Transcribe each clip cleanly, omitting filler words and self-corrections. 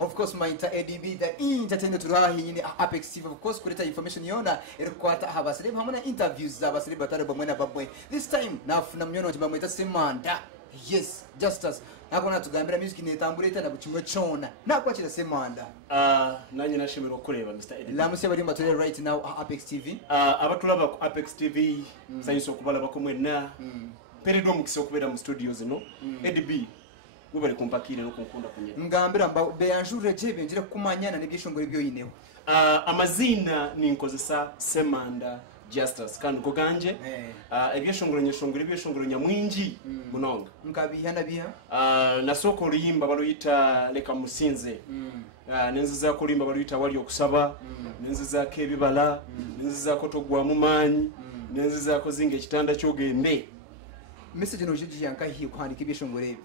Of course, my ADB, the entertainment turahi in Apex TV, of course, kureta information yona, erukwata habasile, hamuna interviews zabasile batare bamwena babwe. This time, na mnyono jibamweta semanda. Yes, Justus. Nakona tugambira music netambuleta na buchimwe chona. Nakwachira semanda. Nanyi nashimira okuleba Mr. Eddie. Lamusi abali matole right now Apex TV. Abatulaba ku Apex TV, sayiso kubala bakomwena. Peredo mukise okubera mu studios no. Eddie Webali kumpakire no kunkunda kunye. Ngambira mba beyanjure jebe njira kumanyana nebyeshongore byo yineho. Amazina ninkozesa Semanda Justus kandi kuganje ebyeshongoro nyamwingi munonga. Nkabihana biha. Nasoko luyimba baluyita leka musinze. Nenziza kulimba baluyita wali okusaba, nenziza kebibala, nenziza kotogwa mumanyi, nenziza kozinga ekitanda kyogende. Message no jiji yankahi kwandika ebyeshongore ebyo.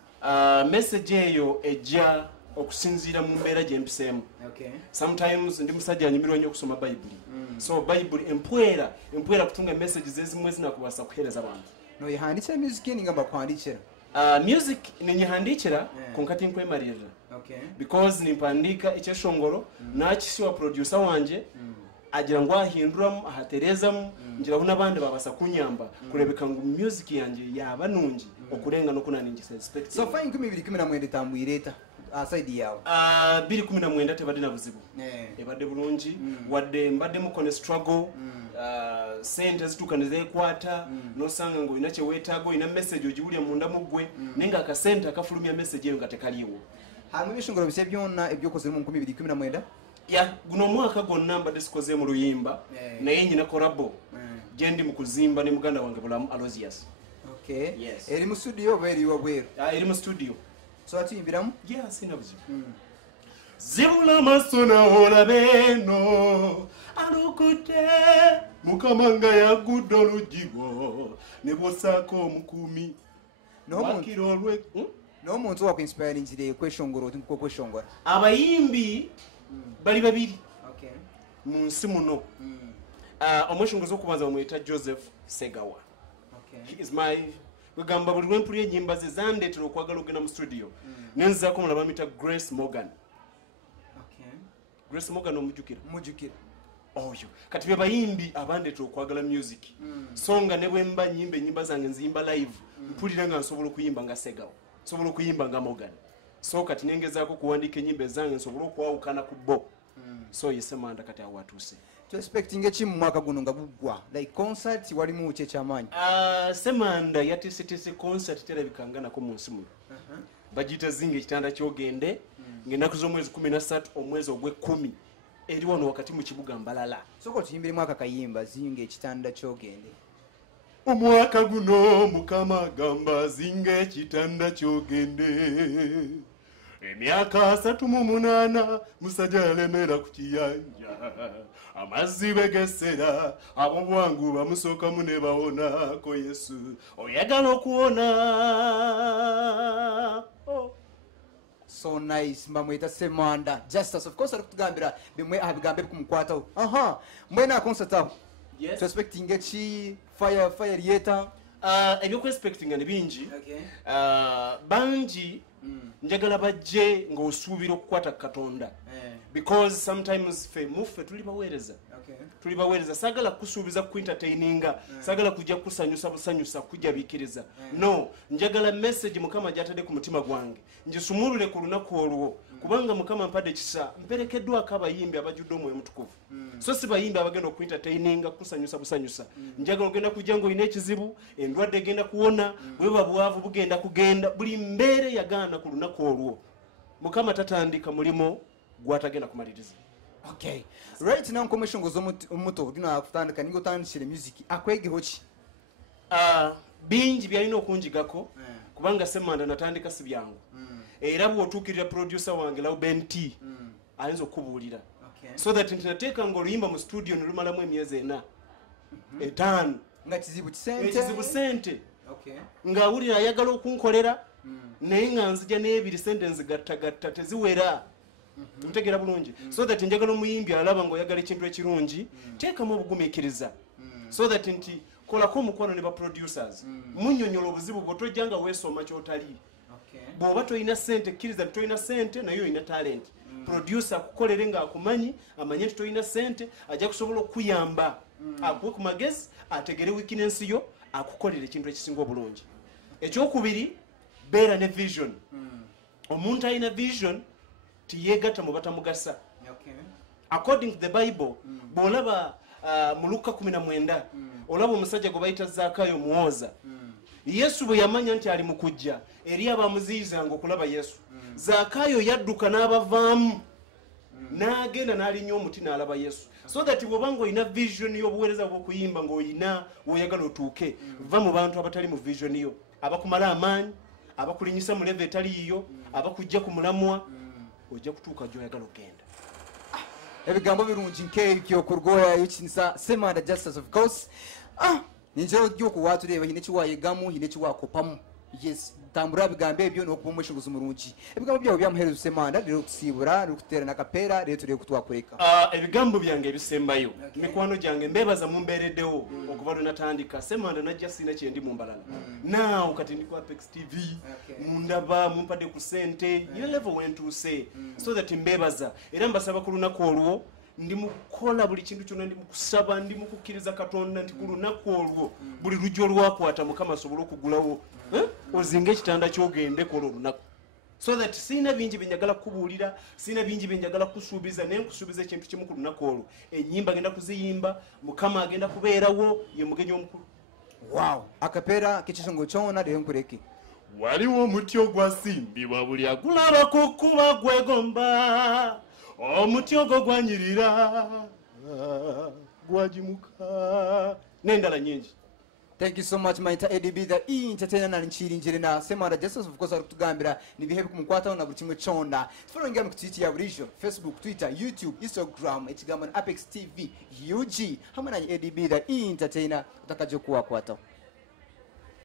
Message eyo ejja okusinzira mu mbeera gye mpisemu. Okay. Sometimes ndi musajja anyumirwa nnyo okusoma Bible. So Bible empwera kutunga messages ezimwe zinakuwasa kuhereza abantu. No yihandikira music ni ngamba kwandikira. Music ninyihandikira konkati nkwemalirira. Okay. Because nimpandika ekyeshongoro nakisiwa producer wanje agira ngo ahinduramu ahaterezamu ngira huna bandi babasa kunyamba kurebeka ngo music yanje yaba nungi okurenga no kunaningi respect. So fine 2019 tambuyireta aside yawo. 2019 tebadde na buzibu. Ebadde bulungi wadde mbadde mu kone struggle sente zitukanize kwata no sanga ngo inache wetago ina message ojibulia munda mugwe nenga ka center akafulumya message eyo ngatekaliwo. Hamwe bishongoro bise byonna ebyokoze mu 2019. Ya guno mwaka gonna mbadde sikoze mu luyimba naye nyina korabo jendi mu kuzimba ne muganda wange Bulamu Aloysius. Okay. Yes. Eri mu studio beri wabweru. Eri mu studio. So atimbiramu? Yeah, sina buzibu. Zibula masona olabeno alukute mukamanga ya gudolo jigo nebosako omukumi wakirolwe no muntu wa inspire njire kweshongoro tinko kweshongora abayimbi bali babiri. Okay. Munsi muno omweshongozo kubanza omweta Joseph Segawa. Okay. He is my Gamba buli lwempulira ennyimba ze zandetera okwagala okugenda mu studio. Nenzaako mulaba bamuyita Grace Morgan. Okay. Grace Morgan omujjukira. Mujjukira. Oyo. Kati be bayimbi abandetera okwagala music. So nga ne bwe mba nyimba zange nziyimba live. Mpulira nga nsobola okuyimba nga Segawa. Nsobola okuyimba nga Morgan. So kati nengezaako kuwandika ennyimba zange nsobola okwawukana ku bo. So yesemanda kati awatuuse. To expecting echi mu mwaka guno nga bugwa like concert wali mu uche chamanyi. Semanda yatisitisi concert terabikangana ko munsi muno. Bajita zinga ekitanda kyogende ngenaku z'omwezi 13 omwezi ogwe-10 eri wano wakati mu kibuga Mbalala. Soko tuyimbire mwaka kayimba zinga ekitanda kyogende. Omwaka guno mukama gamba zinga ekitanda kyogende. Emyaka 38 musajja yalemera ku kiyanja. Amazzi begesera abo bwangu bamusooka mu ne bawona ko Yesu oyagala okuwona. So nice mbamweta Semanda Justus of course alikutugambira bimwe abigambe kumkwata. Mwena concert aho. Yes. To expecting echi fire yeta ebyo ku expecting ne bingi. Okay. Banji njagala bajje ng'osuubira okukwata Katonda. Because sometimes muffe tuli baweereza. Okay. Tuli baweereza sagala kusuubiza ku entertaininga, sagala kujja kusanyusa busanyusa kujja bikiriza. No, njagala message Mukama gyatadde ku mutima gwange. Njisumulule ku lunaku olwo kubanga Mukama mpadde kisa mperekeddwa akabayimbi abajudde omwoyo mutukuvu. So si bayimbi abagenda ku entertaininga kusanyusa busanyusa. Njagala ogenda kujja ng'olina ekizibu, endwadde egenda kuwona, bwe babwavu bugenda kugenda, buli mbeere yagaana ku lunaku olwo. Mukama tatandika mulimo gwatagenda kumaliriza. Okay. Right now nkomeshongozo omuto dina kutandika ningo tandishire music akwegeho ki? Bingi byalina okunjigako kubanga Semanda natandika si byangu. Era bwotuukirira producer wange Lauben T ayinza okubuulira. So that ntateeka ng'oluyimba mu studio nolumalamu emyezi 4 5 nga kizibu sente. Okay. Ng'awulira ayagala okunkolera naye nga nzija n'ebiri sente nzigattagatta teziwera. Tutegera bulungi. So that njagala omuyimbi alaba ng'oyagala ekintu ekirungi teekamu obugumiikiriza. So that nti kolako omukwano ne ba producers. Munnyonnyola obuzibu bw'otojjanga weesoma ky'otali. bw'oba toyina sente kkiriza toyina sente naye oyina talent producer akukolere nga akumanyi amanye nti toyina sente ajja kusobola okuyamba akuwe ku magezi ategere weakness yo akukolera ekintu ekisinga obulungi. Ekyokubiri beera ne vision. Omuntu alina vision tiyeegatta mu batamugasa. According to the Bible bw'olaba mu Luka 19 olaba omusajja gwe bayita Zaakayo muwoza. Yesu bwe yamanya nti ali mu kujja eri abamuziyizanga okulaba Yesu, Zaakayo yadduka n'abavaamu n'agenda n'alinnya omuti n'alaba Yesu. So that bw'obanga olina vision y'obuweereza bw'okuyimba ng'olina w'oyagala otuuke, va mu bantu abatali mu vision yo, abakumala amaanyi, abakulinyisa mu leve etaliiyo, abakujja ku mulamwa, ojja kutuuka gy'oyagala okgenda. Ebigambo birungi nk'ebyo kurgoya yukinisa Semanda Justice of course. Ninjero gy'okuwatuleba hine kiwayegamu hine kiwakopamu. Yes, tambura bigambo ebyo n'okuba omushinguzi mulungi. Ebigambo byawe byamuherezo Semanda lero kusibura lukutera nakapera lero tuli kutwakureka. Ebigambo byange ebisembayo mikwano gyange mbebaza mumbereddewo okuva lwe natandika. Semanda najja sina kyendi mu mbalala. Now kati ndi ku Apex TV mundaba mumpadde ku sente ye level wentuuse so that mbebaza era mbasaba ku lunaku olwo ndi mukola buli kintu kyonna ndi mukusaba ndi mukukkiriza Katonda nti ku lunaku olwo buli lujjo lwakwata Mukama asobole okugulawo ozinga ekitanda kyogende kola olunaku so that sina bingi byenjagala kukubuulira sina bingi byenjagala kusuubiza naye nkusuubiza ekintu kimu ku lunaku olwo ennyimba agenda kuziyimba Mukama agenda kubeerawo ye mugenyi omukulu. Wow, akapera k'ekisongo kyona lero nkureke. Waliwo omuti ogwasimbibwa buli agulaba ku kkuba gwegomba omuti ogwo gwanyirira gwajimuka n'endala nyingi. Thank you so much Maita ADB the entertainer na nchiri njire na Semanda Justice of course arikutugambira nibihebu kumukwataho na buli kimwe kyona. Following mu Twitter ya Burijo, Facebook, Twitter, YouTube, Instagram ekigamba na Apex TV UG hamwe na ADB the entertainer utakaje kuwakwataho.